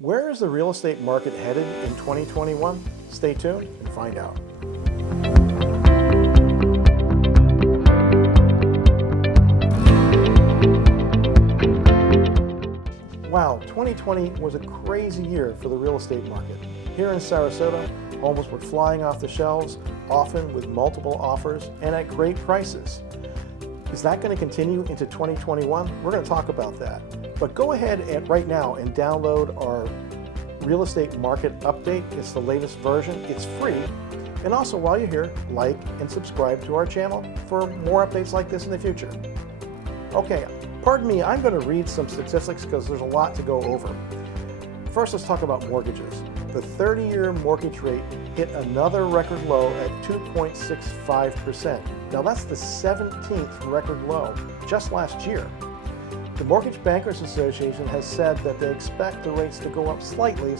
Where is the real estate market headed in 2021? Stay tuned and find out. Wow, 2020 was a crazy year for the real estate market. Here in Sarasota, homes were flying off the shelves, often with multiple offers and at great prices. Is that going to continue into 2021? We're going to talk about that. But go ahead right now and download our real estate market update. It's the latest version. It's free. And also, while you're here, like and subscribe to our channel for more updates like this in the future. Okay, pardon me, I'm going to read some statistics because there's a lot to go over. First, let's talk about mortgages. The 30-year mortgage rate hit another record low at 2.65%. Now that's the 17th record low just last year. The Mortgage Bankers Association has said that they expect the rates to go up slowly,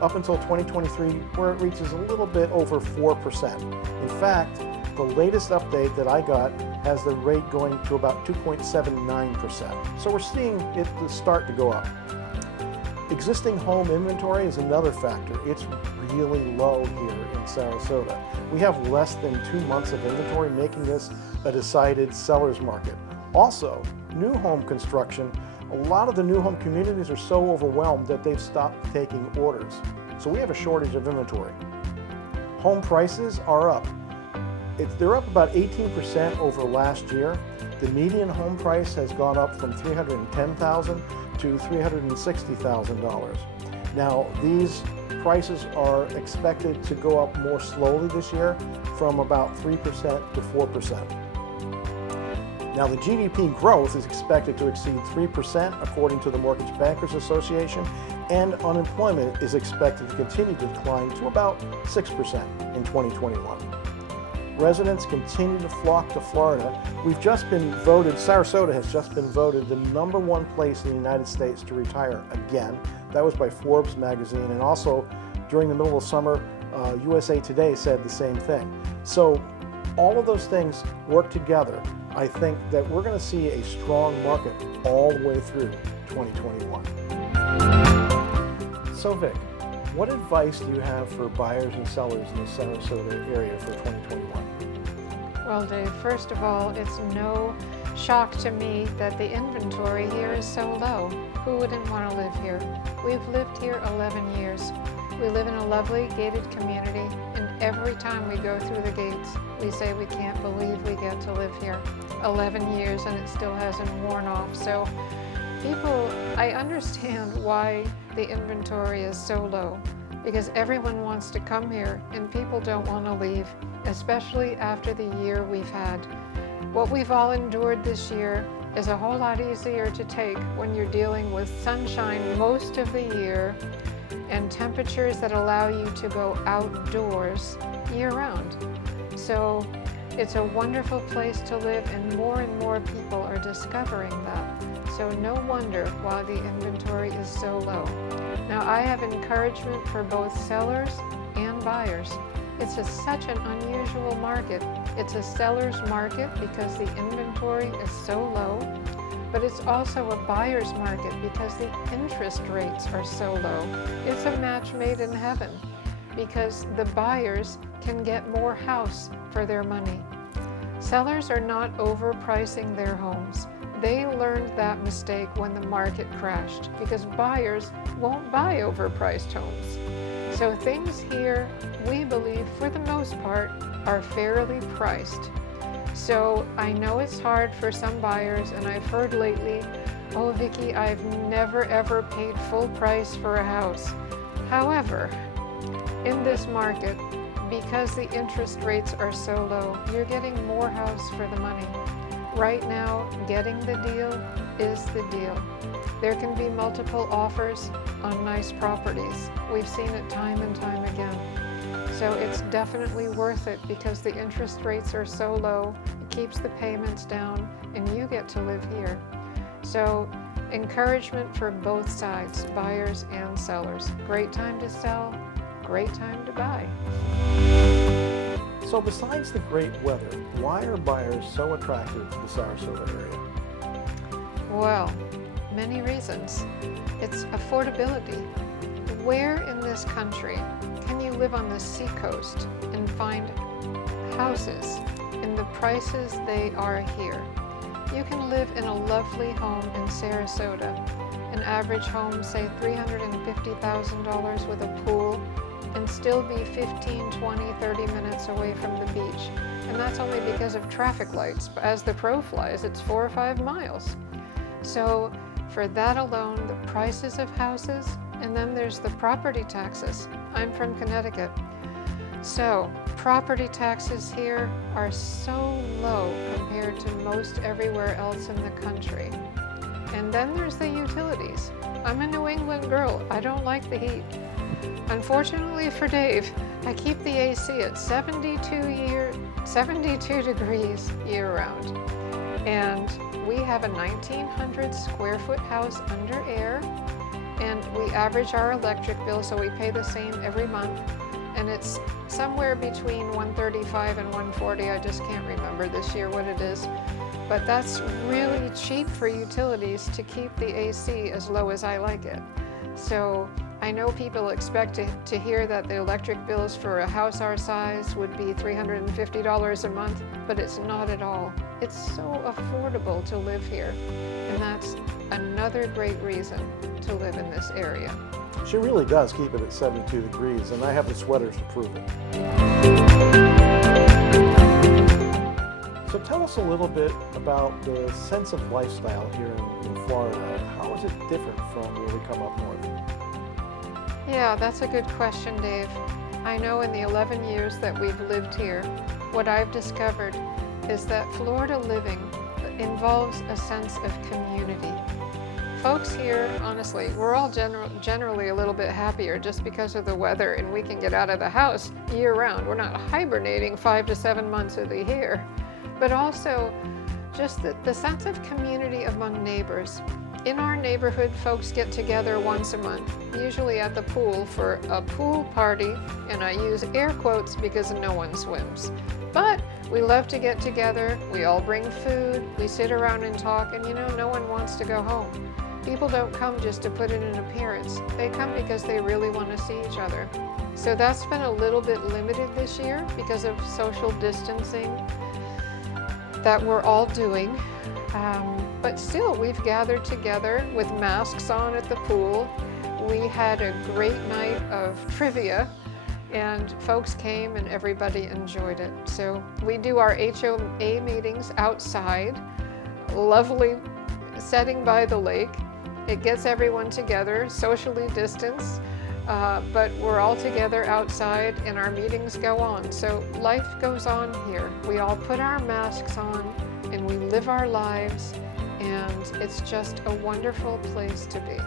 up until 2023, where it reaches a little bit over 4%. In fact, the latest update that I got has the rate going to about 2.79%. So we're seeing it start to go up. Existing home inventory is another factor. It's really low here in Sarasota. We have less than 2 months of inventory, making this a decided seller's market. Also, new home construction, a lot of the new home communities are so overwhelmed that they've stopped taking orders. So we have a shortage of inventory. Home prices are up. They're up about 18% over last year. The median home price has gone up from $310,000 to $360,000. Now, these prices are expected to go up more slowly this year, from about 3% to 4%. Now, the GDP growth is expected to exceed 3% according to the Mortgage Bankers Association, and unemployment is expected to continue to decline to about 6% in 2021. Residents continue to flock to Florida. We've just been voted, Sarasota has just been voted the #1 place in the United States to retire again. That was by Forbes magazine, and also during the middle of summer, USA Today said the same thing. So all of those things work together. I think that we're going to see a strong market all the way through 2021. So Vic, what advice do you have for buyers and sellers in the Sarasota area for 2021? Well, Dave, first of all, it's no shock to me that the inventory here is so low. Who wouldn't want to live here? We've lived here 11 years. We live in a lovely gated community, and every time we go through the gates, we say we can't believe we get to live here. 11 years and it still hasn't worn off. So people, I understand why the inventory is so low, because everyone wants to come here and people don't want to leave, especially after the year we've had. What we've all endured this year is a whole lot easier to take when you're dealing with sunshine most of the year and temperatures that allow you to go outdoors year-round. So it's a wonderful place to live, and more people are discovering that. So no wonder why the inventory is so low. Now, I have encouragement for both sellers and buyers. It's such an unusual market. It's a seller's market because the inventory is so low, but it's also a buyer's market because the interest rates are so low. It's a match made in heaven because the buyers can get more house for their money. Sellers are not overpricing their homes. They learned that mistake when the market crashed because buyers won't buy overpriced homes. So things here, we believe, for the most part, are fairly priced. So I know it's hard for some buyers, and I've heard lately, "Oh, Vicki, I've never ever paid full price for a house." However, in this market, because the interest rates are so low, you're getting more house for the money. Right now, getting the deal is the deal. There can be multiple offers on nice properties. We've seen it time and time again. So it's definitely worth it because the interest rates are so low, it keeps the payments down, and you get to live here. So encouragement for both sides, buyers and sellers. Great time to sell, great time to buy. So besides the great weather, why are buyers so attracted to the Sarasota area? Well, Many reasons. It's affordability. Where in this country can you live on the seacoast and find houses in the prices they are here? You can live in a lovely home in Sarasota, an average home, say $350,000 with a pool, and still be 15, 20, 30 minutes away from the beach. And that's only because of traffic lights. As the crow flies, it's 4 or 5 miles. So for that alone, the prices of houses, and then there's the property taxes. I'm from Connecticut. So property taxes here are so low compared to most everywhere else in the country. And then there's the utilities. I'm a New England girl. I don't like the heat. Unfortunately for Dave, I keep the AC at 72 degrees year-round. And we have a 1,900 square foot house under air, and we average our electric bill, so we pay the same every month. And it's somewhere between $135 and $140. I just can't remember this year what it is. But that's really cheap for utilities to keep the AC as low as I like it. So I know people expect to hear that the electric bills for a house our size would be $350 a month, but it's not at all. It's so affordable to live here, and that's another great reason to live in this area. She really does keep it at 72 degrees, and I have the sweaters to prove it. So tell us a little bit about the sense of lifestyle here in Florida. How is it different from where we come up north? Yeah, that's a good question, Dave. I know in the 11 years that we've lived here, what I've discovered is that Florida living involves a sense of community. Folks here, honestly, we're all generally a little bit happier just because of the weather, and we can get out of the house year-round. We're not hibernating 5 to 7 months of the year. But also just the sense of community among neighbors. In our neighborhood, folks get together once a month, usually at the pool for a pool party, and I use air quotes because no one swims. But we love to get together, we all bring food, we sit around and talk, and no one wants to go home. People don't come just to put in an appearance. They come because they really want to see each other. So that's been a little bit limited this year because of social distancing that we're all doing. But still, we've gathered together with masks on at the pool. We had a great night of trivia, and folks came and everybody enjoyed it. So we do our HOA meetings outside, lovely setting by the lake. It gets everyone together, socially distanced, but we're all together outside and our meetings go on. So life goes on here. We all put our masks on and we live our lives, and it's just a wonderful place to be.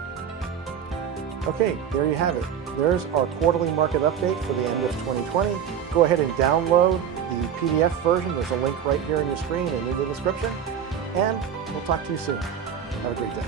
Okay, there you have it. There's our quarterly market update for the end of 2020. Go ahead and download the PDF version. There's a link right here on your screen and in the description. And we'll talk to you soon. Have a great day.